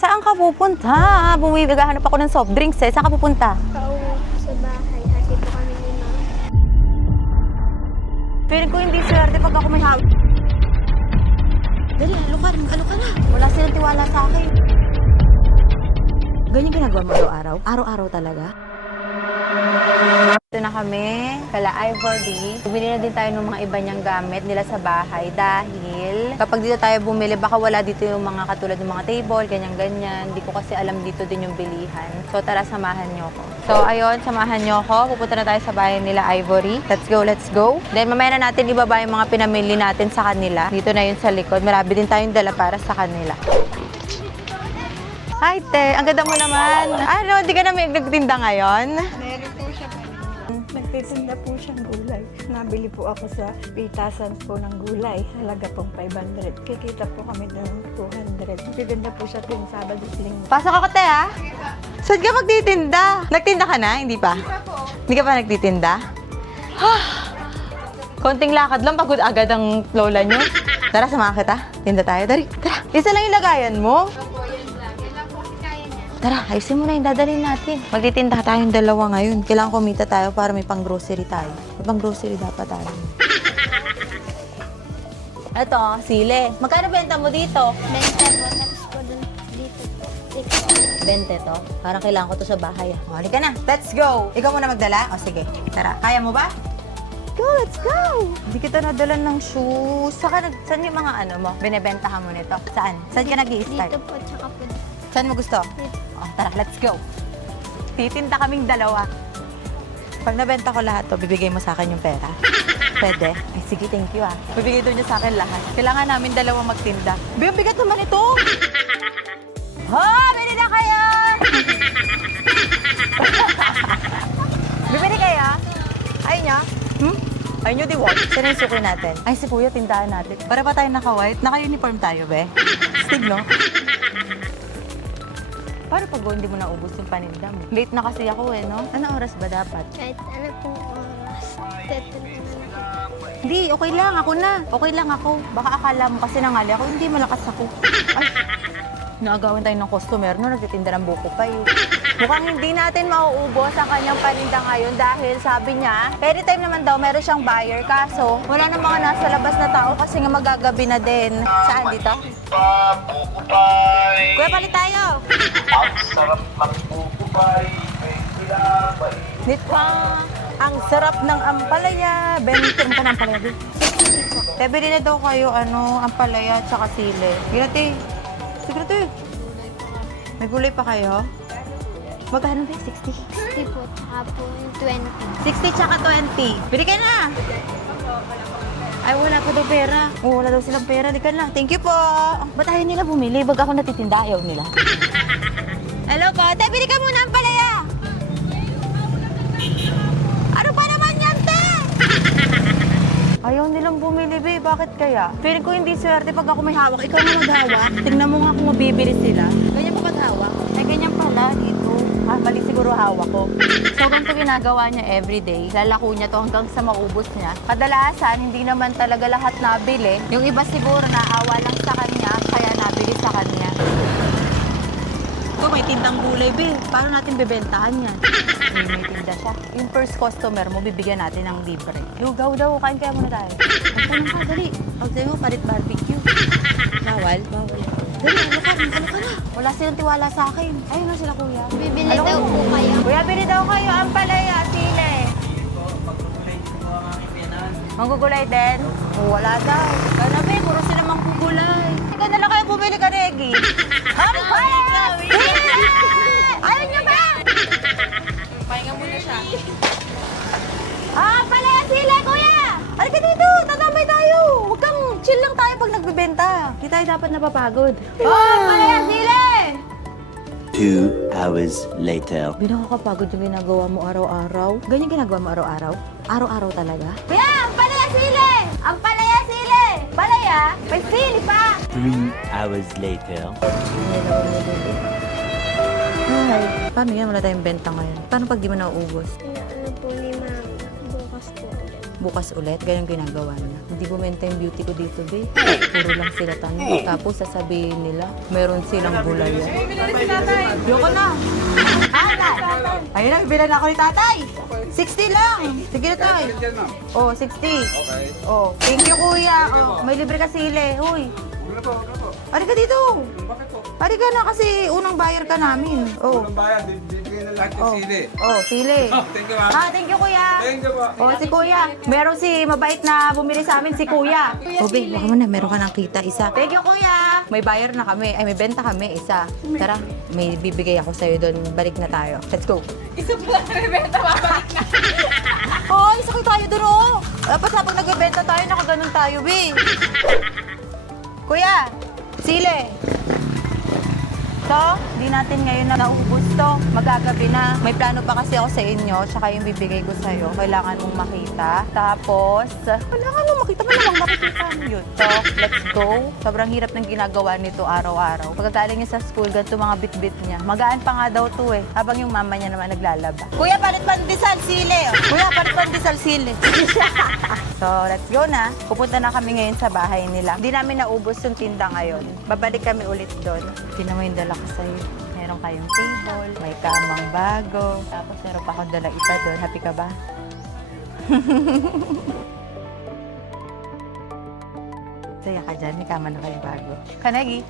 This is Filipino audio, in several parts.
Saan ka pupunta? Bumibighahanap ako ng soft drinks eh. Saan ka pupunta? Pauwi sa bahay. Hati po kami ni Mama. Feeling ko hindi swerte pag ako may hawak. Dali, alo ka na. Wala silang tiwala sa akin. Ganyan ginagawa mo araw-araw? Araw-araw talaga? Ito na kami, kala Ivory. Bumili na din tayo ng mga iba niyang gamit nila sa bahay dahil kapag dito tayo bumili, baka wala dito yung mga katulad ng mga table, ganyan-ganyan. Hindi ko kasi alam dito din yung bilihan. So tara, samahan niyo ako. So ayun, samahan niyo ako. Pupunta na tayo sa bahay nila Ivory. Let's go, let's go. Then mamaya na natin ibaba yung mga pinamili natin sa kanila. Dito na yun sa likod. Marami din tayong dala para sa kanila. Hi, te. Ang ganda mo naman. Ano, hindi ka na may nagtinda ngayon? Meron po siya nagtitinda po siyang gulay. Nabili po ako sa pitasan po ng gulay. Halaga pong 500. Kikita po kami ng 200. Bibenda po siya tuwing Sabado at Linggo. Pasok ako, te, ha? Saan ka magtitinda? Nagtinda ka na? Hindi pa? Hindi ka pa nagtitinda? Konting lakad lang, pagod agad ang lola nyo. Tara, samahan kita. Tinda tayo. Dari, tara. Isa lang yung lagayan mo. Tara, ayusin mo na yung dadalhin natin. Magtitinda tayong dalawa ngayon. Kailangan kumita tayo para may pang-grocery tayo. May pang-grocery dapat tayo. Ito, sile. Magkano benta mo dito? 20 po. Tapos po dun dito po. 20 to. Parang kailangan ko to sa bahay. O, halika na. Let's go! Ikaw muna magdala? O, sige. Tara. Kaya mo ba? Go, let's go! Hindi kita nadala ng shoes. Saan yung mga ano mo? Binebentahan mo nito? Saan? Saan ka nag-i-start? Dito po, tsaka po. Saan mo gusto? Dito. O, tara, let's go. Titinda kaming dalawa. Pag nabenta ko lahat to, bibigay mo sa akin yung pera. Pwede? Ay, sige, thank you ah. Bibigay doon niya sa akin lahat. Kailangan namin dalawa magtinda. Bigat naman ito! Ha! Bili na kayo! Bibili kayo? Ayaw niya? Ayaw niyo, di what? Saan yung suki natin? Ay, si Kuya, tindahan natin. Para pa tayo naka-white? Naka-uniform tayo, be? Stig, no? Paano pag hindi mo naubos yung paninda mo? Late na kasi ako eh, no? Ano oras ba dapat? Kahit ano pong oras. Tetunan na po. Hindi, okay lang. Ako na. Okay lang ako. Baka akala mo kasi nangali ako, hindi malakas ako. Ay, naagawin tayo ng customer, no? Nagtitinda ng buko pa eh. Mukhang hindi natin mauubos ang kanyang paninda ngayon dahil sabi niya, anytime naman daw meron siyang buyer. Kaso, wala na mga nasa labas na tao kasi nga magagabi na din. Saan dito? Bukupay. Kuya, palit tayo! Ang sarap ng bukupay. May kilabay. Nitwa, ang sarap ng ampalaya. Bento ka ng ampalaya, di? Bili na daw kayo, ampalaya at saka sili. Ginati. Sige, may gulay pa kayo? Magkano ba? 60? 60 po, tsaka po yung 20. 60 tsaka 20. Bili ka na! Ay, wala pa daw pera. Oh, wala daw silang pera. Halika na. Thank you po. Ba't ayaw nila bumili? Baga ako natitinda, ayaw nila. Hello po. Te, bili ka muna ang palaya. Ano pa naman yan, te? Ayaw nilang bumili, be. Bakit kaya? Feeling ko hindi swerte pag ako may hawak. Ikaw na maghawak. Tingnan mo nga kung mabibili sila. Ganyan pa maghawak? Ay, ganyan pala dito. Mali siguro hawak ko. So, ganito ginagawa niya everyday. Lalako niya to hanggang sa maubos niya. Kadalasan, hindi naman talaga lahat nabili. Yung iba siguro naawa lang sa kanya, kaya nabili sa kanya. Ito, may tindang gulay, be. Paano natin bebentahan yan? May tinda siya. Yung first customer mo, bibigyan natin ng libre. Lugaw daw, kain kaya muna tayo. Magtanong ka, dali. Pag sa'yo mo, palit barbecue. Bawal? Bawal. Dali, ano ka na? Wala silang tiwala sa akin. Ayun na sila, kuya. Bibili daw po kayo. Kuya, bili daw kayo ang palaya, sile. Manggugulay din? Wala daw. Kaya be, puro sila manggugulay. Ikaw na lang kayo bumili ka, Regi. Ang palaya, sile! Ayaw niyo ba? Pahinga muna siya. Palaya, sile, kuya! Halika dito, tatambay tayo. Huwag kang chill lang tayo pag nagbebenta. Hindi tayo dapat napapagod. Palaya, sile! 2 hours later. Nakakapagod yung ginagawa mo araw-araw. Ganyan ginagawa mo araw-araw? Araw-araw talaga? Kuya, ang palaya sili! Ang palaya sili! Palaya? May sili pa! 3 hours later. Ay, paano yan? Wala tayong benta ngayon. Paano pag di mo nauubos? Inaano po ni Mama. Bukas po ulit. bukas ulit. Ganyan ginagawa niya. Hindi bumenta yung beauty ko dito, be. Puro lang sila tanong. Tapos sasabihin nila, meron silang gulayan. Yoko na. Ayun na, bilan ako ni tatay. 60 lang. Sige na tayo. Oh, 60. Okay. Oh, thank you kuya. Oh, may libre ka sili. Uy. Huwag na po, huwag na po. Ari ka dito. Bakit po? Ari ka na kasi unang buyer ka namin. Oh. Unang bayan, bibigyan na lahat yung sili. Oh, sili. Oh, thank you, ma'am. Thank you kuya. Thank you po. Oh, si kuya. Meron si mabait na bumili sa amin, si kuya. Obe, baka mo na, meron ka ng kita, isa. Thank you kuya. May buyer na kami. Ay, may benta kami, isa. Tara, may bibigay ako sa'yo doon. Balik na tayo. Let's go. Isa pala na may benta, babalik na. Oh, isa kayo tayo doon, oh. Dapat na pag nagbebenta tayo, nakaganon tayo, be. Kuya, sili. So, di natin ngayon na naubos to. Magagabi na. May plano pa kasi ako sa inyo, tsaka yung bibigay ko sa'yo. Kailangan mong makita. Tapos, kailangan mong makita. Malamang makikita mo yun. So, let's go. Sobrang hirap ng ginagawa nito araw-araw. Pagkagaling niya sa school, ganito mga bit-bit niya. Magaan pa nga daw to eh. Habang yung mama niya naman naglalaba. Kuya, palit pandesal, sili. Kuya, palit pandesal, sili. So, let's go na. Pupunta na kami ngayon sa bahay nila. Hindi namin naubos yung tinda ngayon. Babalik kami ulit doon. Tingnan mo yung dala ko sa'yo. Meron kayong table, may kamang bago. Tapos meron pa akong dala isa doon. Happy ka ba? Saya ka dyan. May kama na kayo bago. Kanagi.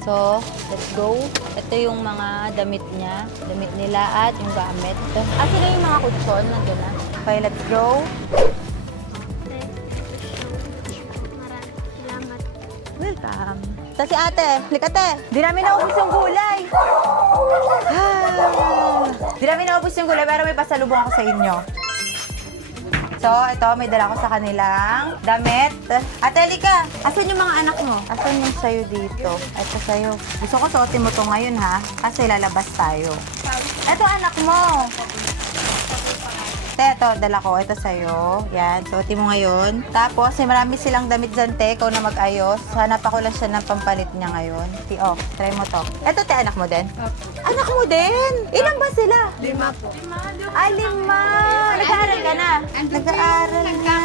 So, let's go. Ito yung mga damit niya. Damit nila at yung gamit. Sino yung mga kutsyon? Nandun na. Okay, let's go. Maraming salamat. Welcome. Tapos si ate, likate. Di namin naubos yung gulay. Di namin naubos yung gulay, pero may pasalubong ako sa inyo. So, ito, may dala ko sa kanilang damit. Ate, lika. Asan yung mga anak mo? Asan yung sayo dito? Ito sayo. Gusto ko suotin mo to ngayon, ha? Kasi lalabas tayo. Ito, anak mo. Ito, dala ko. Ito sa'yo. Yan, suotin mo ngayon. Tapos, may marami silang damit dyan, te. Ikaw na mag-ayos. Hanap ako lang siya ng pampalit niya ngayon. Oh, try mo to. Ito, te, anak mo din? Anak mo din? Ilan ba sila? 5 po. 5. Nag-aaral ka na? Nag-aaral na.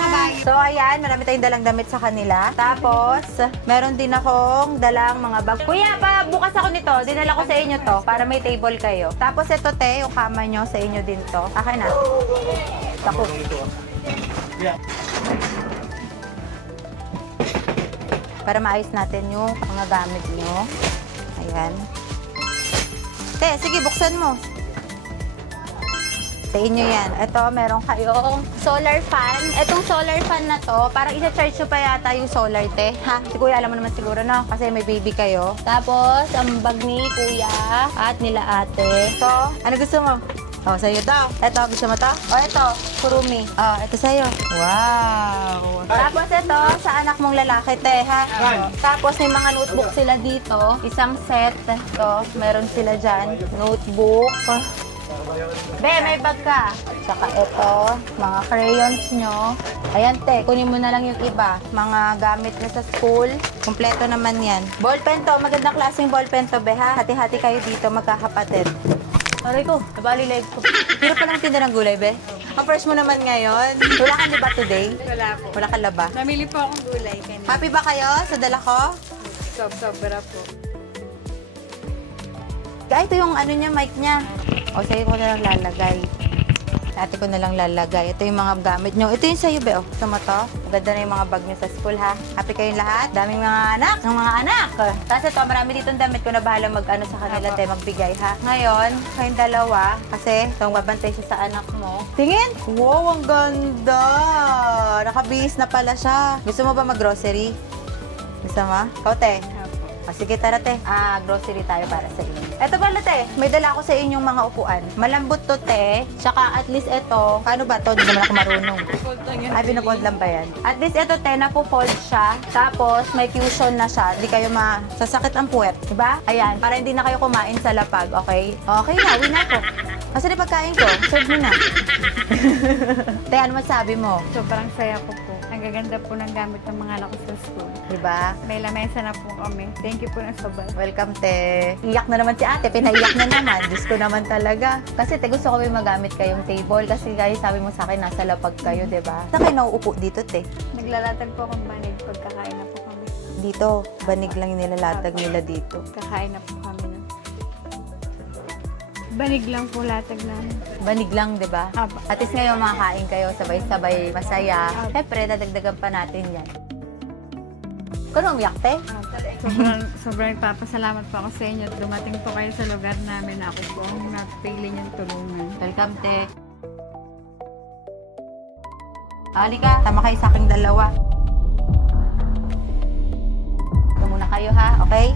So, ayan, marami tayong dalang damit sa kanila. Tapos, meron din akong dalang mga bag. Kuya, pa bukas ako nito. Dinala ko sa inyo to para may table kayo. Tapos, ito, te, yung kama nyo sa inyo din to. Akin na. Tako. Para maayos natin yung mga gamit nyo. Ayan. Te, sige, buksan mo. Sa inyo yan. Ito, meron kayong solar fan. Itong solar fan na to, parang isa-charge nyo pa yata yung solar, te. Ha? Si kuya, alam mo naman siguro na, kasi may baby kayo. Tapos, ang bag ni kuya at nila ate. So, ano gusto mo? Oh, sa'yo to. Ito, gusto mo to? Oh, ito, kurumi. Oh, ito sa'yo. Wow! Tapos ito, sa anak mong lalaki, te, ha? Tapos may mga notebook sila dito. Isang set. Ito, meron sila dyan. Notebook. Be, may bag ka. Saka ito, mga crayons nyo. Ayan, te, kunin mo na lang yung iba. Mga gamit nyo sa school. Kompleto naman yan. Ballpen to, magandang klaseng ballpen to, be, ha? Hati-hati kayo dito, magkakapatid. Aray ko, nabali leg ko. Pero palang tinda ng gulay, be. First mo naman ngayon. Wala ka ba today? Wala po. Wala ka laba? Namili po akong gulay kanina. Happy ba kayo sa dala ko? Sobra po. Ito yung ano niya, mic niya. O, sa'yo ko na lang lalagay. Ate ko na lang lalagay. Ito yung mga gamit nyo. Ito yung sa'yo, be. O, gusto mo to? Maganda na yung mga bag nyo sa school, ha? Happy kayong lahat? Daming mga anak. Ng mga anak. Tapos ito, marami ditong damit ko na bahala mag-ano sa kanila, te, magbigay, ha? Ngayon, kayong dalawa, kasi itong babantay siya sa anak mo. Tingin! Wow, ang ganda! Nakabihis na pala siya. Gusto mo ba mag-grocery? Gusto mo? Ikaw, te? Sige, tara, te. Grocery tayo para sa inyo. Eto pala, te. May dala ako sa inyong mga upuan. Malambot to, te. Tsaka at least ito. Paano ba to? Hindi naman ako marunong. Ay, binabold lang ba yan? At least ito, te, napo-fold siya. Tapos, may cushion na siya. Hindi kayo masasakit ang puwet. Diba? Ayan. Para hindi na kayo kumain sa lapag. Okay? Okay na. Uwi na ako. Kasi na pagkain ko. Serve mo na. Te, ano masabi mo? Sobrang saya ko po. Ang ang gaganda po ng gamit ng mga anak ko sa school. Diba? May lamesa na po kami. Thank you po na sobra. Welcome, te. Iyak na naman si ate. Pinaiyak na naman. Diyos ko naman talaga. Kasi, te, gusto ko may magamit kayong table. Kasi, guys, sabi mo sa akin, nasa lapag kayo, diba? Saan kayo nauupo dito, te? Naglalatag po akong banig pagkakain na po kami. Dito. Banig lang nilalatag nila dito. Kakain na po kami na. Banig lang po latag namin. Banig lang, diba? Apo. At least ngayon makakain kayo, sabay-sabay, masaya. Siyempre, dadagdagan pa natin yan. Kano umiyak, te? Sobrang papasalamat po ako sa inyo at dumating po kayo sa lugar namin na ako po ang napili niyong tulungan. Welcome, te. Halika, tama kayo sa aking dalawa. Ito muna kayo, ha? Okay?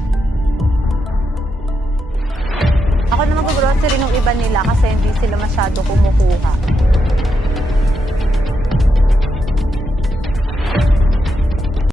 Ako na mag-grocery ng iba nila kasi hindi sila masyado kumukuha.